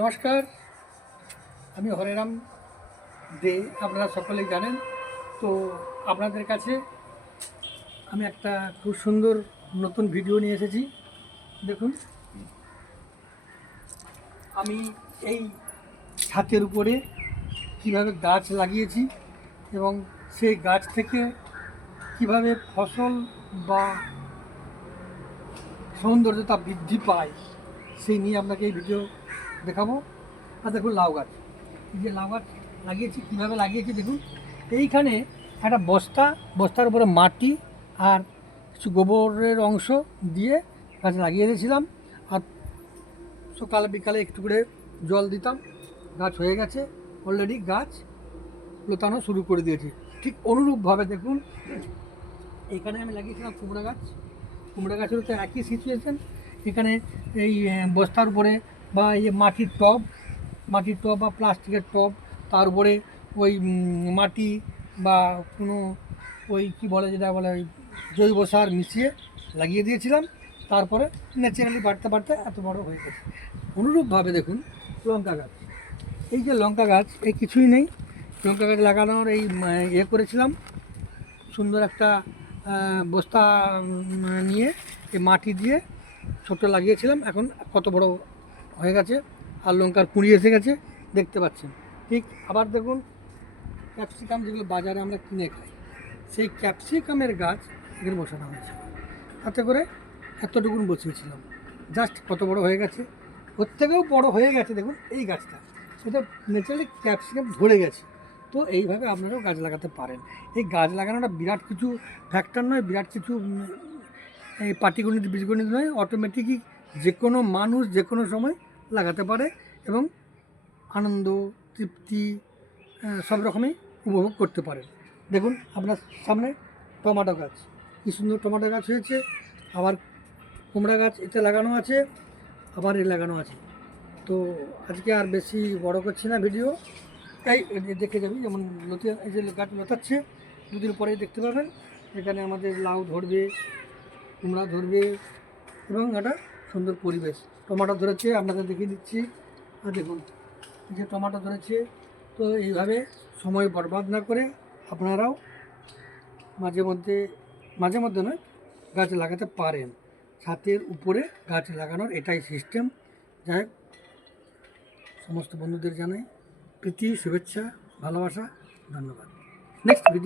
নমস্কার, আমি হরেরাম দে। আপনারা সকলেই জানেন। তো আপনাদের কাছে আমি একটা খুব সুন্দর নতুন ভিডিও নিয়ে এসেছি। দেখুন, আমি এই ছাদের উপরে কিভাবে গাছ লাগিয়েছি এবং সেই গাছ থেকে কিভাবে ফসল বা সৌন্দর্যতা বৃদ্ধি পায় সেই নিয়ে আপনাকে এই ভিডিও দেখাবো। আর দেখুন, লাউ গাছ, এই যে লাউ গাছ লাগিয়েছি, কীভাবে লাগিয়েছি দেখুন। এইখানে একটা বস্তার উপরে মাটি আর কিছু গোবরের অংশ দিয়ে গাছ লাগিয়ে দিয়েছিলাম। আর সকালে বিকালে একটু করে জল দিতাম, গাছ হয়ে গেছে। অলরেডি গাছ লতানো শুরু করে দিয়েছি। ঠিক অনুরূপভাবে দেখুন, এখানে আমি লাগিয়েছিলাম কুমড়া গাছেরও তো একই সিচুয়েশান। এখানে এই বস্তার উপরে বা এই মাটির টব বা প্লাস্টিকের টব, তার উপরে ওই মাটি বা কোনো ওই কী বলে, যেটা বলে ওই জৈব সার মিশিয়ে লাগিয়ে দিয়েছিলাম। তারপরে ন্যাচারালি বাড়তে বাড়তে এত বড় হয়ে গেছে। অনুরূপভাবে দেখুন, লঙ্কা গাছ, এই যে লঙ্কা গাছ, এই কিছুই নেই, লঙ্কা গাছ লাগানোর এই করেছিলাম। সুন্দর একটা বস্তা নিয়ে এই মাটি দিয়ে ছোট লাগিয়েছিলাম। এখন কত বড় হয়ে গেছে, আর লঙ্কার কুঁড়ি এসে গেছে, দেখতে পাচ্ছেন। ঠিক আবার দেখুন, ক্যাপসিকাম যেগুলো বাজারে আমরা কিনে খাই, সেই ক্যাপসিকামের গাছ এখানে বসানো হয়েছে। তাতে করে এতটুকুন বসিয়েছিলাম, জাস্ট কত বড় হয়ে গেছে। ওর থেকেও বড় হয়ে গেছে দেখুন এই গাছটা, এটা ন্যাচারালি ক্যাপসিকাম ধরে গেছে। তো এইভাবে আপনারাও গাছ লাগাতে পারেন। এই গাছ লাগানোটা বিরাট কিছু ফ্যাক্টর নয়, বিরাট কিছু এই পাটিগণিত বীজগণিত নয়, অটোমেটিকই যে কোনো মানুষ যে কোনো সময় লাগাতে পারে এবং আনন্দ, তৃপ্তি সব রকমই উপভোগ করতে পারেন। দেখুন আপনার সামনে টমেটো গাছ, কী সুন্দর টমেটো গাছ হয়েছে। আবার কুমড়া গাছ এতে লাগানো আছে, আবার এ লাগানো আছে। তো আজকে আর বেশি বড় করছি না ভিডিও, তাই দেখে যাবি। যেমন এই যে গাছ লতাচ্ছে, দুদিন পরেই দেখতে পাবেন এখানে আমাদের লাউ ধরবে, কুমড়া ধরবে এবং একটা সুন্দর পরিবেশ। টমেটো ধরেছে, আপনাদের দেখিয়ে দিচ্ছি। আর দেখুন, এই যে টমেটো ধরেছে। তো এইভাবে সময় বরবাদ না করে আপনারাও মাঝে মধ্যে নয়, গাছ লাগাতে পারেন। ছাদের উপরে গাছ লাগানোর এটাই সিস্টেম। যাই হোক, সমস্ত বন্ধুদের জানাই প্রীতি, শুভেচ্ছা, ভালোবাসা, ধন্যবাদ। Next video.